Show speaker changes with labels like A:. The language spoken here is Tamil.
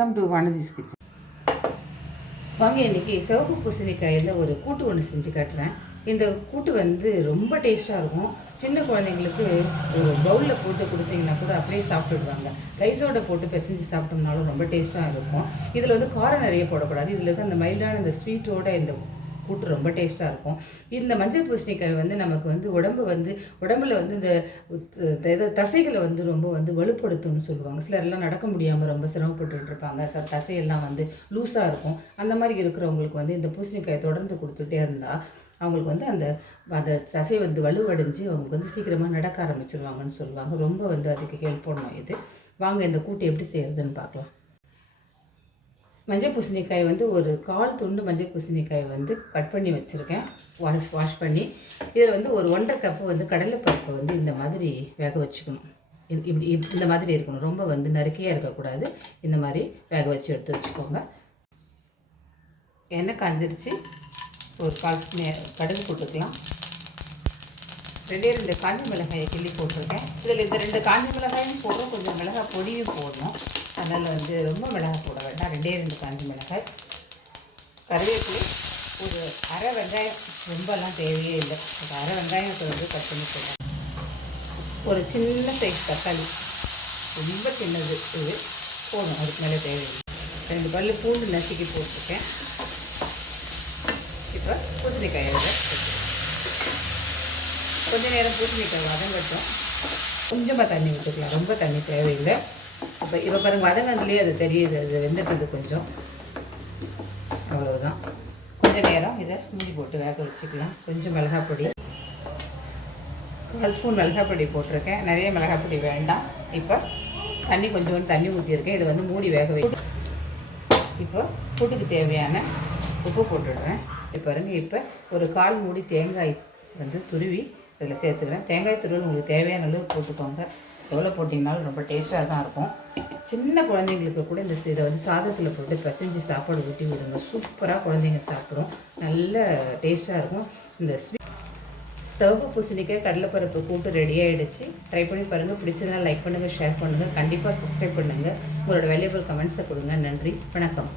A: வெல்கம் டு வானதிஸ் கிச்சன் வாங்க இன்னைக்கு சிவப்பு பூசணிக்காயில் ஒரு கூட்டு ஒன்று செஞ்சு காட்டுறேன். இந்த கூட்டு வந்து ரொம்ப டேஸ்ட்டாக இருக்கும். சின்ன குழந்தைங்களுக்கு ஒரு பவுலில் போட்டு கொடுத்தீங்கன்னா கூட அப்படியே சாப்பிட்டுடுவாங்க. ரைஸோட போட்டு பிசைஞ்சு சாப்பிட்டோம்னாலும் ரொம்ப டேஸ்ட்டாக இருக்கும். இதில் வந்து காரம் நிறைய போடக்கூடாது. இதில் இருக்க அந்த மைல்டான இந்த ஸ்வீட்டோட இந்த கூட்டு ரொம்ப டேஸ்ட்டாக இருக்கும். இந்த மஞ்சள் பூசணிக்காய் வந்து நமக்கு வந்து உடம்பு வந்து உடம்புல வந்து இந்த தசைகளை வந்து ரொம்ப வந்து வலுப்படுத்தும்னு சொல்லுவாங்க. சிலர்லாம் நடக்க முடியாமல் ரொம்ப சிரமப்பட்டுட்டு இருப்பாங்க. ச தசையெல்லாம் வந்து லூஸாக இருக்கும். அந்த மாதிரி இருக்கிறவங்களுக்கு வந்து இந்த பூசணிக்காயை தொடர்ந்து கொடுத்துட்டே இருந்தால் அவங்களுக்கு வந்து அந்த அந்த தசை வந்து வலுவடைஞ்சு அவங்களுக்கு வந்து சீக்கிரமாக நடக்க ஆரம்பிச்சிருவாங்கன்னு சொல்லுவாங்க. ரொம்ப வந்து அதுக்கு ஹெல்ப் பண்ணும் இது. வாங்க இந்த கூட்டு எப்படி செய்கிறதுன்னு பார்க்கலாம். மஞ்சள் பூசணிக்காய் வந்து ஒரு கால் துண்டு மஞ்சள் பூசணிக்காய் வந்து கட் பண்ணி வச்சுருக்கேன். வாஷ் வாஷ் பண்ணி. இதில் வந்து ஒரு ஒன்றரை கப்பு வந்து கடலைப்பருப்பு வந்து இந்த மாதிரி வேக வச்சுக்கணும். இப்படி இப்- இந்த மாதிரி இருக்கணும். ரொம்ப வந்து நறுக்கையாக இருக்கக்கூடாது. இந்த மாதிரி வேக வச்சு எடுத்து வச்சுக்கோங்க. எண்ணெய் காஞ்சிருச்சு. ஒரு கால் கடுகு போட்டுக்கலாம். ரெண்டே ரெண்டு காஞ்சி மிளகாயை கிள்ளி போட்டிருக்கேன். இதில் இந்த ரெண்டு காஞ்சி மிளகாயும் போடுறோம் கொஞ்சம் மிளகாய் பொடியும் போடணும். அதனால் வந்து ரொம்ப மிளகாய் போட வேண்டாம் ரெண்டே ரெண்டு காஞ்சி மிளகாய். கருவேப்பிலை ஒரு அரை வெங்காயம் ரொம்பலாம் தேவையே இல்லை. ஒரு அரை வெங்காயத்தை வந்து கட் பண்ணி ஒரு சின்ன சைஸ் தக்காளி ரொம்ப சின்னது இது. போதும் அதுக்கு மேலே தேவையில்லை. ரெண்டு பல்லு பூண்டு நசுக்கி போட்டிருக்கேன். இப்போ பூசணிக்காயை விட கொஞ்சம் நேரம் பூசணிக்காய் வதங்கட்டும். கொஞ்சமாக தண்ணி விட்டுக்கலாம் ரொம்ப தண்ணி தேவையில்லை. இப்போ இப்போ பாருங்க வதங்கினதுலேயே அது தெரியுது. அது வெந்துட்டது கொஞ்சம். அவ்வளவுதான். கொஞ்சம் நேரம் இதை மூடி போட்டு வேக வச்சுக்கலாம். கொஞ்சம் மிளகாய் பொடி. கால் ஸ்பூன் மிளகாய் பொடி போட்டிருக்கேன். நிறைய மிளகாய் பொடி வேண்டாம். இப்போ தண்ணி கொஞ்சோண்டு தண்ணி ஊற்றியிருக்கேன் இதை வந்து மூடி வேக வை இப்போ கூட்டுக்கு தேவையான உப்பு போட்டுடுறேன். இப்போ பாருங்க இப்போ ஒரு கால் மூடி தேங்காய் வந்து துருவி இதில் சேர்த்துக்கிறேன். தேங்காய் துருவல் உங்களுக்கு தேவையான அளவு போட்டுக்கோங்க. எவ்வளோ போட்டிங்கனாலும் ரொம்ப டேஸ்ட்டாக தான் இருக்கும். சின்ன குழந்தைங்களுக்கு கூட இந்த இதை வந்து சாதத்தில் போட்டு பிசைஞ்சு சாப்பாடு ஊட்டி விடுங்க. சூப்பராக குழந்தைங்க சாப்பிடும். நல்ல டேஸ்ட்டாக இருக்கும். இந்த ஸ்வீட் சிவப்பு பூசணிக்காய் கடலைப்பருப்பு கூட்டு ரெடி ஆகிடுச்சு ட்ரை பண்ணி பாருங்கள் பிடிச்சதுனா லைக் பண்ணுங்கள் ஷேர் பண்ணுங்கள் கண்டிப்பாக சப்ஸ்கிரைப் பண்ணுங்கள் உங்களோட வேல்யூபிள் கமெண்ட்ஸை கொடுங்க. நன்றி. வணக்கம்.